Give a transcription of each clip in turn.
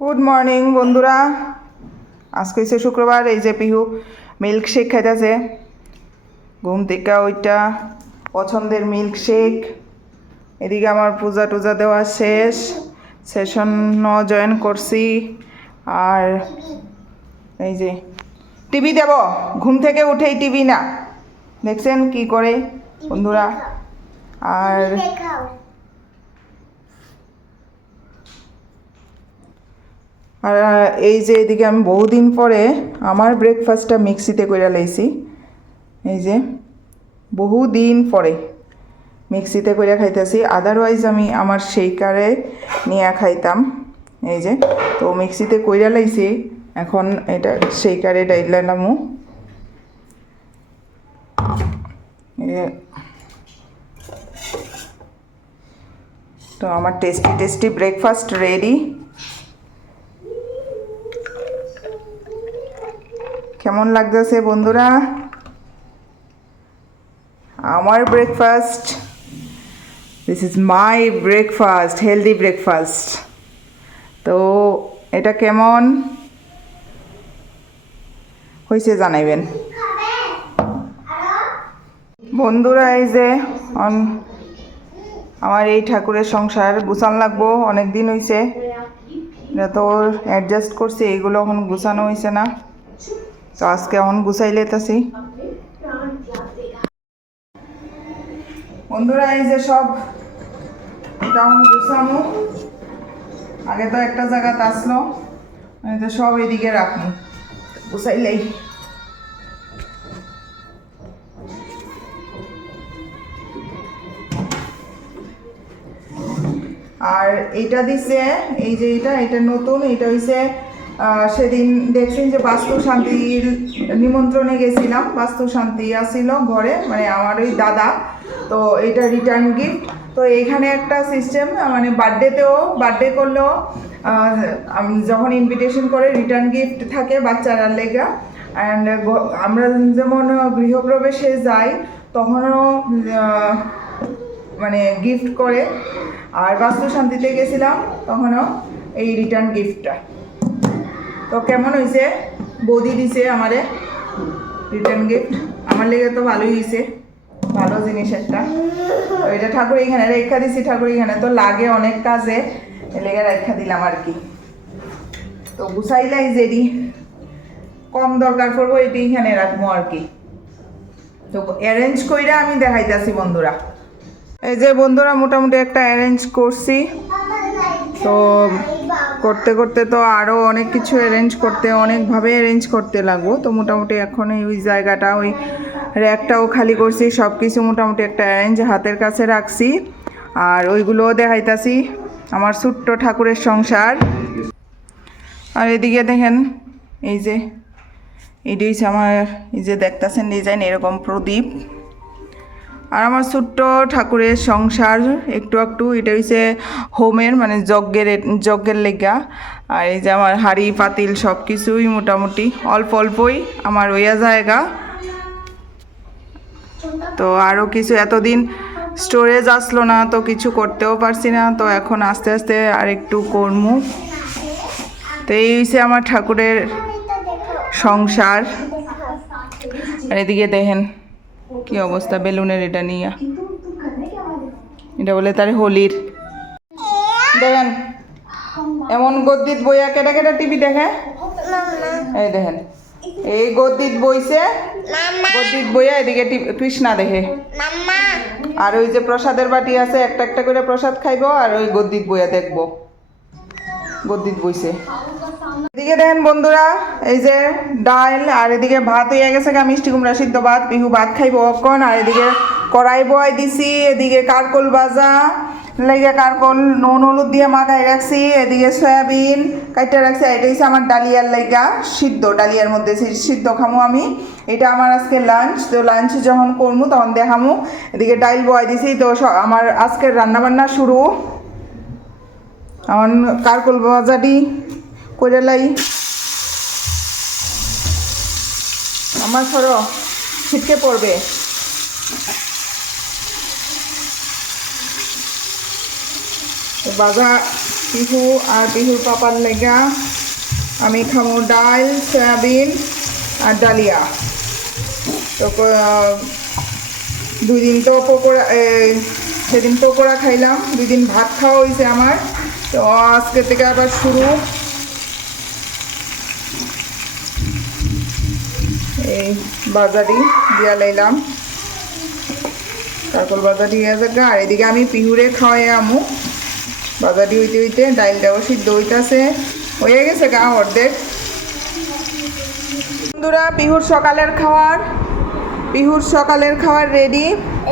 Good morning বন্ধুরা। আজকে হচ্ছে শুক্রবার, এই যে পিহু মিল্ক শেক খাইতেছে। ঘুম থেকে ওইটা পছন্দের মিল্ক শেক এদিকে আমার পূজা টুজা দেওয়া শেষ। সেশন জয়েন করছি। আর এই যে টিভি দেব। ঘুম থেকে উঠেই টিভি না। দেখছেন কি করে বন্ধুরা? আর আর এই যে এদিকে আমি বহুদিন পরে আমার ব্রেকফাস্টটা মিক্সিতে করে লাইছি। এই যে, বহুদিন পরে মিক্সিতে করে খাইতেছি। আদারওয়াইজ আমি আমার শেকারে নিয়ে খাইতাম। এই যে, তো মিক্সিতে কইরা লাইছি, এখন এটা শেকারে ডাইলামু তো আমার টেস্টি টেস্টি ব্রেকফাস্ট রেডি কেমন লাগতেছে বন্ধুরা? আমার breakfast this is my breakfast healthy breakfast তো এটা কেমন? হয়েছে জানাইবেন। বন্ধুরা, এই যে আমার এই ঠাকুরের সংসার গুছান লাগবো, অনেক দিন এটা তো অ্যাডজাস্ট করছি এইগুলো এখন গুছানো হয়েছে না। তো আজকে এখন গুছাই লেতাছি। বন্ধুরা, এই যে সব ডাউন গুছামু। আগে তো একটা জায়গাতে আসলো সব এদিকে রাখমু। গুছাইলেই আর এটা দিছে, এই যে এটা এটা নতুন, এটা হইছে সেদিন দেখছেন যে বাস্তু শান্তির নিমন্ত্রণে গেছিলাম। বাস্তু শান্তি আসছিল ঘরে মানে আমার ওই দাদা। তো এটা রিটার্ন গিফট তো এইখানে একটা সিস্টেম মানে বার্থডেতেও বার্থডে করলেও যখন ইনভিটেশন করে রিটার্ন গিফট থাকে বাচ্চারা লেগা। অ্যান্ড আমরা যেমন গৃহপ্রবেশে যাই, তখনও মানে গিফট করে। আর বাস্তু শান্তিতে গেছিলাম, তখনও এই রিটার্ন গিফটটা তো কেমন হয়েছে? বৌদি দিছে আমারে রিটার্ন গিফট আমার লেগে তো ভালোই হয়েছে। ভালো জিনিস একটা। এটা ঠাকুর এখানে রেখা দিছি ঠাকুর এখানে। তো লাগে অনেক কাজে। লেগে রেখা দিলাম আর কি। তো গুছাইলাই যেদি কম দরকার পড়ব এটি এখানে রাখব আর কি। তো অ্যারেঞ্জ কইরা আমি দেখাইতেছি বন্ধুরা। এই যে বন্ধুরা, মোটামুটি একটা অ্যারেঞ্জ করছি। তো করতে করতে তো আরও অনেক কিছু অ্যারেঞ্জ করতে, অনেকভাবে অ্যারেঞ্জ করতে লাগবো। তো মোটামুটি এখন ওই জায়গাটা, ওই র্যাকটাও খালি করছি সব কিছু মোটামুটি একটা অ্যারেঞ্জ হাতের কাছে রাখছি। আর ওইগুলোও দেখাইতাছি, আমার ছোট্ট ঠাকুরের সংসার। আর এদিকে দেখেন, এই যে, এটি হচ্ছে আমার, এই যে দেখতেছেন ডিজাইন এরকম প্রদীপ। আর আমার ছোট্ট ঠাকুরের সংসার, একটু একটু, এটা হচ্ছে হোমের মানে যজ্ঞের যজ্ঞের লেগা। আর এই যে আমার হাড়ি, পাতিল সব কিছুই মোটামুটি, অল্প অল্পই আমার ওইয়া জায়গা। তো আরও কিছু, এতদিন স্টোরেজ আসলো না, তো কিছু করতেও পারছি না, তো এখন আস্তে আস্তে আর একটু করমু। তো এই হচ্ছে আমার ঠাকুরের সংসার। আর এদিকে দেখেন কি অবস্থা? বেলুনের এটা নিয়ে। এটা বলে তার হোলির। দেখেন এমন গদ্দিত বইয়া কেটা কেটা টিভি দেখে? এই দেখেন। এই গদ্দিত বইছে। গদ্দিত বইয়া এদিকে টি- কৃষ্ণা দেখে। আর ওই যে প্রসাদের বাটি আছে একটা একটা করে প্রসাদ খাইব আর ওই গদ্দিত বইয়া দেখব। গদ্দিত বইছে। এদিকে দেখেন বন্ধুরা, এই যে ডাল, আর এদিকে ভাত হয়ে গেছে গা, মিষ্টি কুমড়া সিদ্ধ ভাত, বিহু ভাত খাইবো অক্ষণ আর এদিকে কড়াই বয় দিছি, এদিকে কারকল ভাজা, লাগে কারকল নুন, হলুদ দিয়ে মাখাই রাখছি, এদিকে সয়াবিন কাইটা রাখছি এটা হচ্ছে আমার ডালিয়ার লাইগা সিদ্ধ, ডালিয়ার মধ্যে সিদ্ধ খামু আমি। এটা আমার আজকে লাঞ্চ তো লাঞ্চ যখন করব তখন দেখামু। এদিকে ডাইল বয় দিছি, তো আমার আজকের রান্নাবান্না শুরু। আমার কারকল ভাজাটি করে লাই। আমার সরো, ছিটকে পড়বে। বাজা পিহু আর পিহুর পাপার লেগা, আমি খাব ডাল, সয়াবিন আর ডালিয়া। তো দুই দিন তো পকোড়া সেদিন পকোড়া খাইলাম দুই দিন ভাত খাওয়া হয়েছে আমার। তো আজকে থেকে আবার শুরু। এই বাজারি দিয়া লাইলাম। তারপর বাজারি দিয়া যাগা আর এদিকে আমি পিহুরে খাওয়াই আমু। বাজারি হইতে হইতে ডাইলটাও সিদ্ধ হইতাছে। হয়ে গেছে গা অর্ধেক। বন্ধুরা, পিহুর সকালের খাওয়ার। পিহুর সকালের খাবার রেডি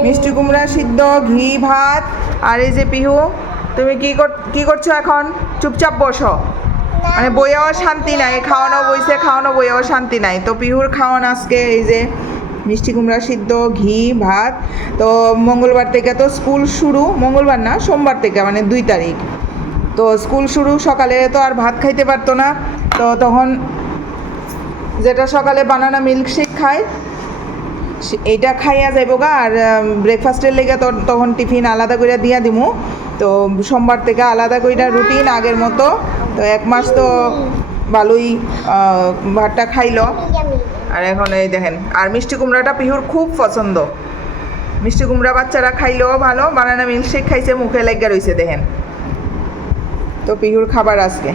মিষ্টি কুমড়া সিদ্ধ, ঘি, ভাত। আর এই যে পিহু, তুমি কি কর কি করছ এখন? চুপচাপ বসো। মানে বইয়াও শান্তি নাই, খাওয়ানো বইছে, খাওয়ানো বইয়াও শান্তি নাই। তো পিহুর খাওয়ান আজকে এই যে মিষ্টি কুমড়া সিদ্ধ, ঘি, ভাত। তো মঙ্গলবার থেকে তো স্কুল শুরু, মঙ্গলবার না, সোমবার থেকে মানে দুই তারিখ। তো স্কুল শুরু সকালে তো আর ভাত খাইতে পারতো না। তো তখন যেটা সকালে বানানা মিল্কশেক খায় এইটা খাইয়া যাইব গা, আর ব্রেকফাস্টের লেগে তখন টিফিন আলাদা করে দিয়া দিমু। তো সোমবার থেকে আলাদা কইরা রুটিন আগের মতো। তো এক মাস তো ভালোই ভাতটা খাইল। আর এখন এই দেখেন, আর মিষ্টি কুমড়াটা পিহুর খুব পছন্দ। মিষ্টি কুমড়া বাচ্চারা খাইলেও ভালো, বানানা মিল্কশেক খাইছে, মুখে লেগে রইছে, দেখেন। তো পিহুর খাবার আজকে।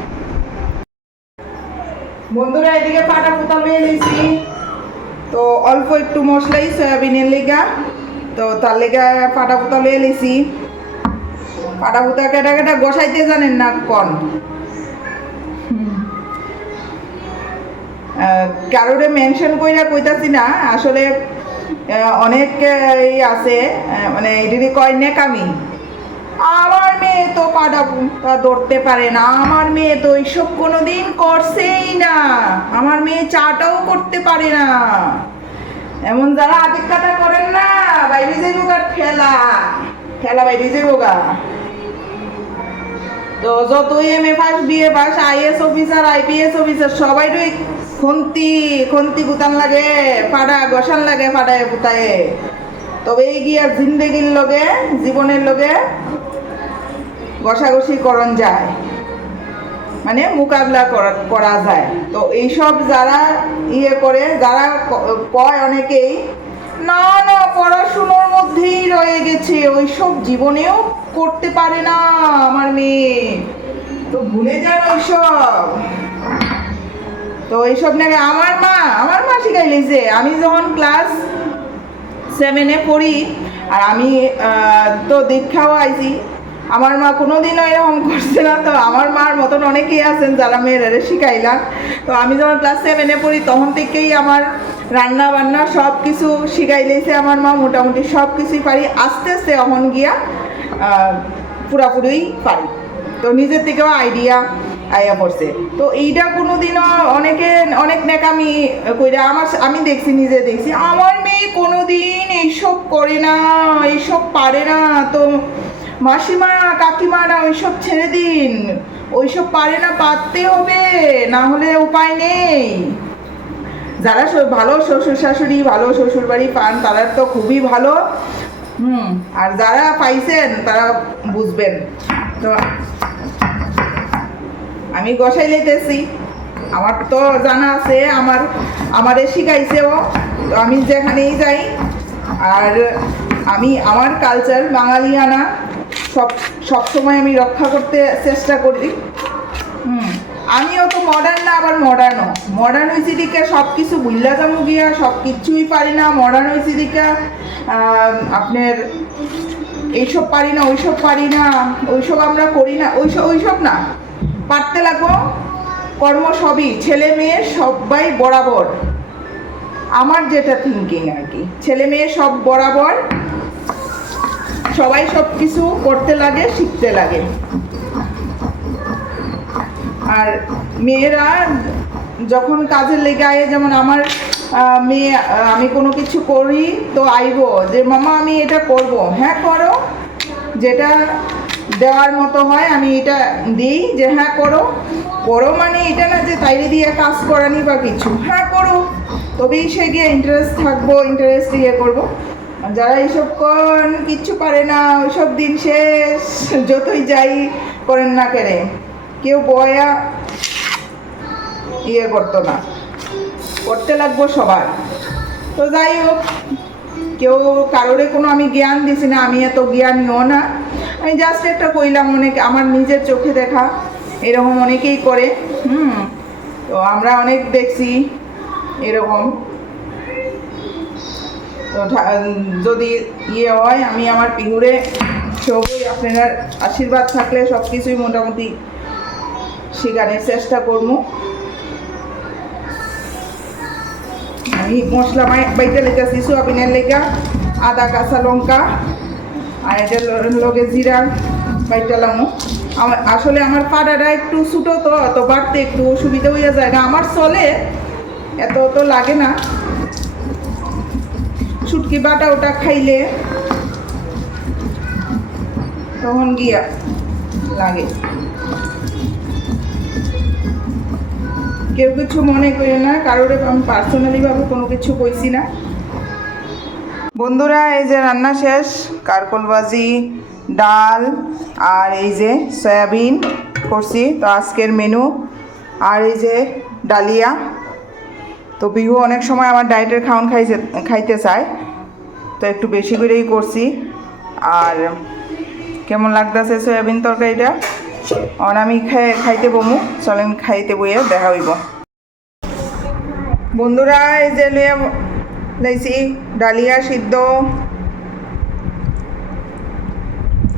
বন্ধুরা, এদিকে পাটা পুতা লয়ে লইছি। তো অল্প একটু মশলাই, সয়াবিনের লেগা। তো তার লেগা পাটা পুতা লয়ে লইছি। পাটা পুতা কেটা কেটা বসাইতে জানেন না কন? কারোরে মেনশন কইরা কইতাছি না। আসলে অনেক আছে মানে এটি কয় নেকামি আমার মেয়ে তো পাটা পুতা ধরতে পারে না। আমার মেয়ে তো এইসব কোনোদিন করছেই না। আমার মেয়ে চাটাও করতে পারে না। এমন যারা কাটা করেন না বাইরে যাইব ঠেলা। ঠেলা বাইরে যাইব গা তো যতই M A pass BA pass IAS officer IPS officer সবাই তো খন্তি খন্তি গুতান লাগে পাড়া গসান লাগে পাড়ায় পুতায় তবে এই গিয়া জিন্দেগির লগে, জীবনের লগে ঘষাঘষি করণ যায়। মানে মোকাবিলা করা যায়। তো এইসব যারা ইয়ে করে, যারা কয় অনেকেই না না পড়াশুনোর মধ্যেই রয়ে গেছে, ওইসব জীবনেও করতে পারে না আমার মেয়ে। তো ভুলে যান ওইসব। তো এইসব নাকি আমার মা আমার মা শিখাইলেছে আমি যখন ক্লাস সেভেনে পড়ি, আর আমি তো দীক্ষাও আইছি। আমার মা কোনোদিনও এরকম করছে না, তো আমার মার মতন অনেকেই আছেন যারা মেয়েরা শিখাইলাম। তো আমি যখন ক্লাস সেভেনে পড়ি, তখন থেকেই আমার রান্না বান্না সব কিছু শিখাই লেছে আমার মা, মোটামুটি সব কিছুই পারি। আস্তে আস্তে অহন গিয়া পুরাপুরি পারি। তো নিজের থেকেও আইডিয়া আইয়া পড়ছে। তো এইটা কোনো কোনোদিনও অনেকে, অনেক নেকামি কইরা আমার আমি দেখছি, নিজে দেখছি, আমার মেয়ে কোনোদিন এইসব করে না, এইসব পারে না। তো মাসিমা, কাকিমারা ওইসব ছেড়ে দিন। ওইসব পারে না, পারতে হবে, না হলে উপায় নেই। যারা ভালো শ্বশুর শাশুড়ি, ভালো শ্বশুর বাড়ি পান, তারা তো খুবই ভালো। হুম, আর যারা পাইছেন, তারা বুঝবেন। তো আমি গসাই লেতেছি আমার তো জানা আছে, আমার, আমারে শিখাইছেও। তো আমি যেখানেই যাই, আর আমি আমার কালচার বাঙালিয়ানা সব সবসময় আমি রক্ষা করতে চেষ্টা করি। হুম, আমিও তো মডার্ন না, আবার মডার্নও মডার্ন হয়েছি দিকে সব কিছু বুল্লা যাব গিয়া সব কিছুই পারি না। মডার্ন হয়েছি দিকে আপনার এইসব পারি না, ওইসব পারি না, ওইসব আমরা করি না, ওইসব ওইসব না। পারতে লাগবো? কর্ম সবই, ছেলে মেয়ে সবাই বরাবর। আমার যেটা থিঙ্কিং আর কি। ছেলে মেয়ে সব বরাবর, সবাই সব কিছু করতে লাগে, শিখতে লাগে। আর মেয়েরা যখন কাজে লেগে আয়, যেমন আমার মেয়ে আমি কোনো কিছু করি, তো আইবো যে, মামা, আমি এটা করব। হ্যাঁ করো। যেটা দেওয়ার মতো হয়, আমি এটা দিই যে হ্যাঁ করো। করো মানে এটা না যে তাইরে দিয়ে কাজ করানি বা কিছু। হ্যাঁ করো। তবেই সে গিয়ে ইন্টারেস্ট থাকব ইন্টারেস্ট ইয়ে করব। যারা এইসব কন, কিচ্ছু পারে না, ওইসব দিন শেষ, যতই যাই করেন না কেড়ে কেউ বয়া ইয়ে করতো না। করতে লাগবো সবার। তো যাই হোক, কেউ কারোরে কোনো আমি জ্ঞান দিছি না, আমি এত জ্ঞানীও না। আমি জাস্ট একটা কইলাম অনেক আমার নিজের চোখে দেখা, এরকম অনেকেই করে, হুম? তো আমরা অনেক দেখছি এরকম। তো যদি ইয়ে হয়, আমি আমার পিহুরে সবই আপনার আশীর্বাদ থাকলে সব কিছুই মোটামুটি শেখানোর চেষ্টা করব। আমি মশলা বাইতে লেগেছি সোয়াবিনের লেগা আদা, কাঁচা লঙ্কা আর লগে জিরা বাইটা লামো আমার আসলে আমার পাড়াটা একটু ছুটো তো তো বাড়তে একটু অসুবিধা হইয়া যায় না। আমার চলে, এত তো লাগে না। ছুটকি বাটা ওটা খাইলে তখন গিয়া লাগে। কেউ কিছু মনে করি না, কারোর আমি পার্সোনালি ভাবে কোনো কিছু কইছি না। বন্ধুরা, এই যে রান্না শেষ। কারকল ভাজি ডাল, আর এই যে সয়াবিন করছি। তো আজকের মেনু আর এই যে ডালিয়া। তো বিহু অনেক সময় আমার ডায়েটের খাওয়ান খাইছে, খাইতে চায়। তো একটু বেশি করেই করছি। আর কেমন লাগতেছে সয়াবিন তরকারিটা? আর আমি খাই, খাইতে বমু। চলেন খাইতে বইয়ে দেখা হইব। বন্ধুরা, এই যে লইয়া লাইছি ডালিয়া সিদ্ধ।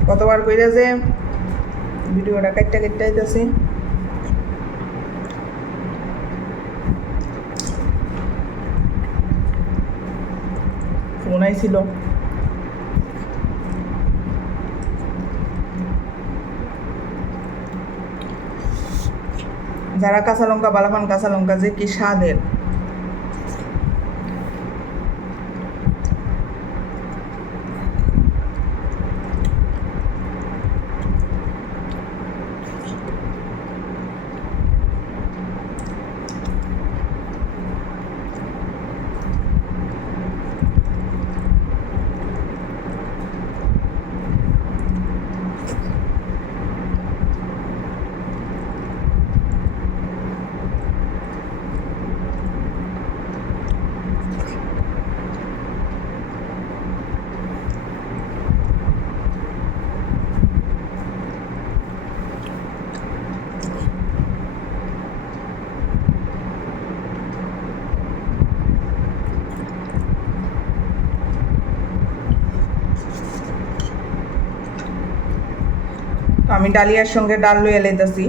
কতবার কইরা যে ভিডিওটা কাটটা কাটটা আইতাছি ফোন আইছিল। যারা কাঁচা লঙ্কা, বালাপান কাঁচা লঙ্কা যে কি স্বাদের তো আমি ডালিয়ার সঙ্গে ডাল লইয়া লইতেছি।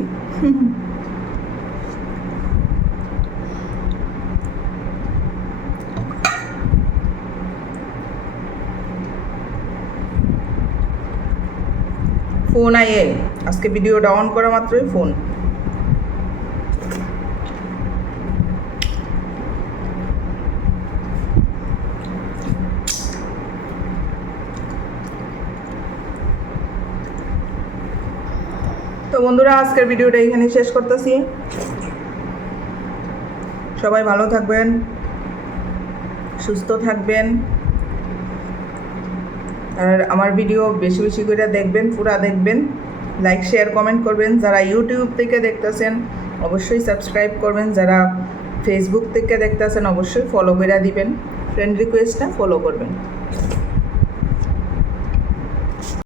ফোন আইয়ে আজকে ভিডিওটা অন করা মাত্রই ফোন। বন্ধুরা, আজকের ভিডিওটা এখানে শেষ করতেছি। সবাই ভালো থাকবেন, সুস্থ থাকবেন। আর আমার ভিডিও বেশি বেশি করে দেখবেন, পুরা দেখবেন। লাইক শেয়ার কমেন্ট করবেন। যারা ইউটিউব থেকে দেখতেছেন, অবশ্যই সাবস্ক্রাইব করবেন। যারা ফেসবুক থেকে দেখতেছেন, অবশ্যই ফলো করে দিবেন। ফ্রেন্ড রিকোয়েস্টটা ফলো করবেন।